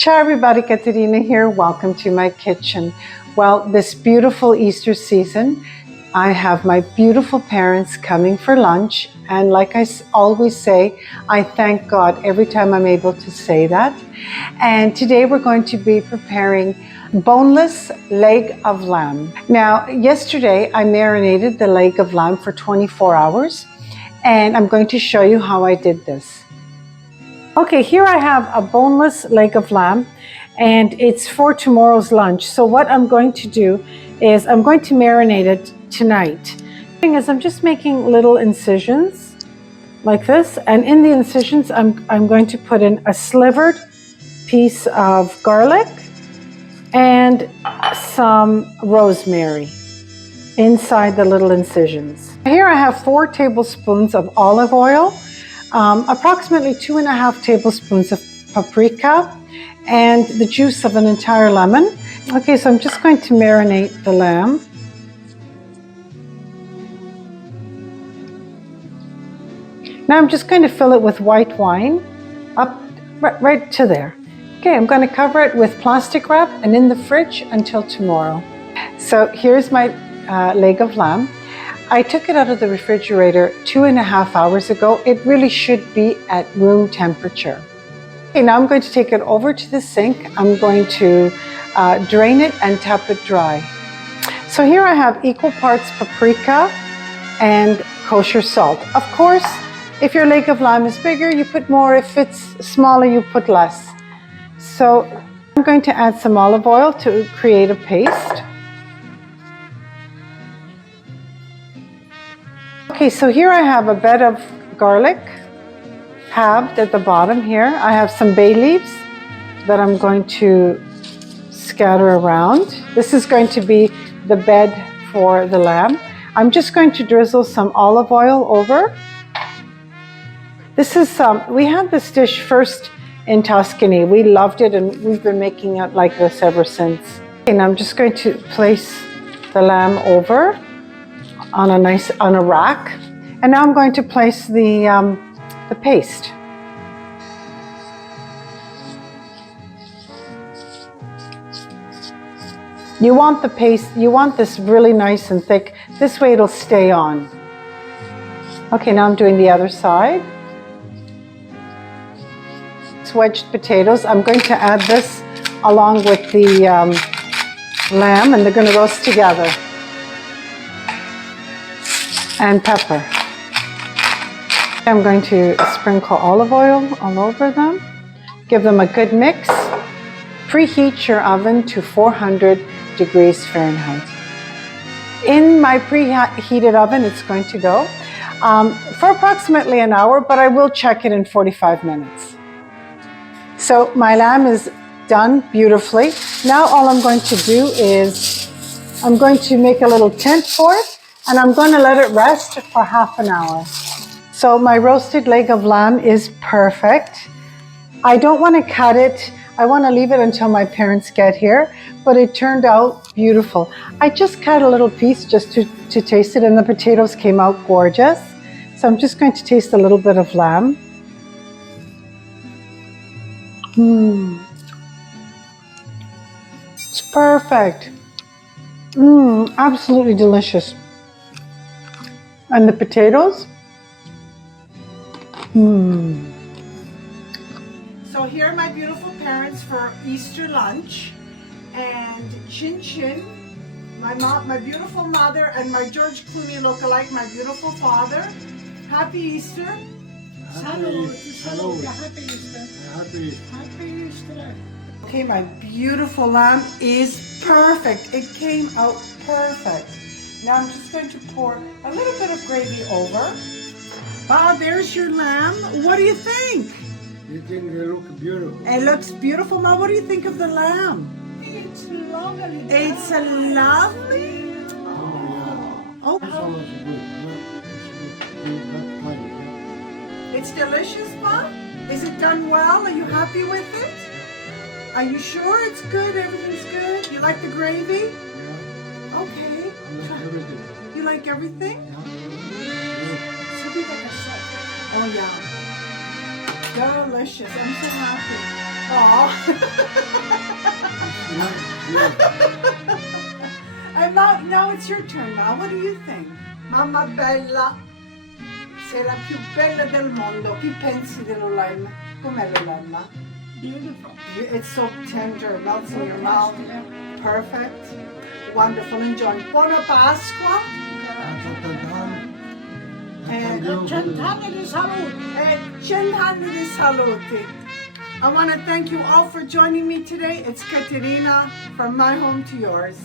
Ciao everybody, Katerina here. Welcome to my kitchen. Well, this beautiful Easter season, I have my beautiful parents coming for lunch. And like I always say, I thank God every time I'm able to say that. And today we're going to be preparing boneless leg of lamb. Now, yesterday I marinated the leg of lamb for 24 hours. And I'm going to show you how I did this. Okay, here I have a boneless leg of lamb and it's for tomorrow's lunch. So what I'm going to do is I'm going to marinate it tonight. The thing is, I'm just making little incisions like this, and in the incisions I'm going to put in a slivered piece of garlic and some rosemary inside the little incisions. Here I have 4 tablespoons of olive oil, approximately 2.5 tablespoons of paprika, and the juice of an entire lemon. Okay, so I'm just going to marinate the lamb. Now I'm just going to fill it with white wine up right to there. Okay, I'm going to cover it with plastic wrap and in the fridge until tomorrow. So here's my leg of lamb. I took it out of the refrigerator 2.5 hours ago. It really should be at room temperature. Okay, now I'm going to take it over to the sink. I'm going to drain it and tap it dry. So here I have equal parts paprika and kosher salt. Of course, if your leg of lamb is bigger, you put more. If it's smaller, you put less. So I'm going to add some olive oil to create a paste. Okay, so here I have a bed of garlic halved at the bottom here. I have some bay leaves that I'm going to scatter around. This is going to be the bed for the lamb. I'm just going to drizzle some olive oil over. This is we had this dish first in Tuscany. We loved it and we've been making it like this ever since. And I'm just going to place the lamb over on a rack, and now I'm going to place the paste. You want the paste, you want this really nice and thick. This way it'll stay on. Okay, now I'm doing the other side. Wedged potatoes. I'm going to add this along with the lamb, and they're going to roast together. And pepper. I'm going to sprinkle olive oil all over them. Give them a good mix. Preheat your oven to 400 degrees Fahrenheit. In my preheated oven, it's going to go for approximately an hour, but I will check it in 45 minutes. So my lamb is done beautifully. Now all I'm going to do is I'm going to make a little tent for it, and I'm going to let it rest for half an hour. So my roasted leg of lamb is perfect. I don't want to cut it. I want to leave it until my parents get here, but it turned out beautiful. I just cut a little piece just to taste it, and the potatoes came out gorgeous. So I'm just going to taste a little bit of lamb. It's perfect. Absolutely delicious. And the potatoes? So here are my beautiful parents for Easter lunch. And Chin Chin, my beautiful mother, and my George Clooney lookalike, my beautiful father. Happy Easter. Salud. Happy Easter. Happy Easter. Okay, my beautiful lamb is perfect. It came out perfect. Now I'm just going to pour a little bit of gravy over. Bob, there's your lamb. What do you think? You think they look beautiful? It looks beautiful. Ma, what do you think of the lamb? It's lovely. It's a lovely. Oh, yeah. Oh, Sounds good. it's delicious, Ma? Is it done well? Are you happy with it? Are you sure it's good? Everything's good? You like the gravy? Yeah. Okay. I like everything. You like everything? Yeah. Oh yeah. Delicious. I'm so happy. Aw. And now it's your turn, Ma. What do you think? Mamma bella, sei la più bella del mondo. Che pensi dell'ulalma? Com'è l'ulalma? Beautiful. It's so tender, melts in your mouth. Perfect. Wonderful. Enjoy. Buona Pasqua. And Cent'anni di salute. 100 anni di salute. I want to thank you all for joining me today. It's Caterina from my home to yours.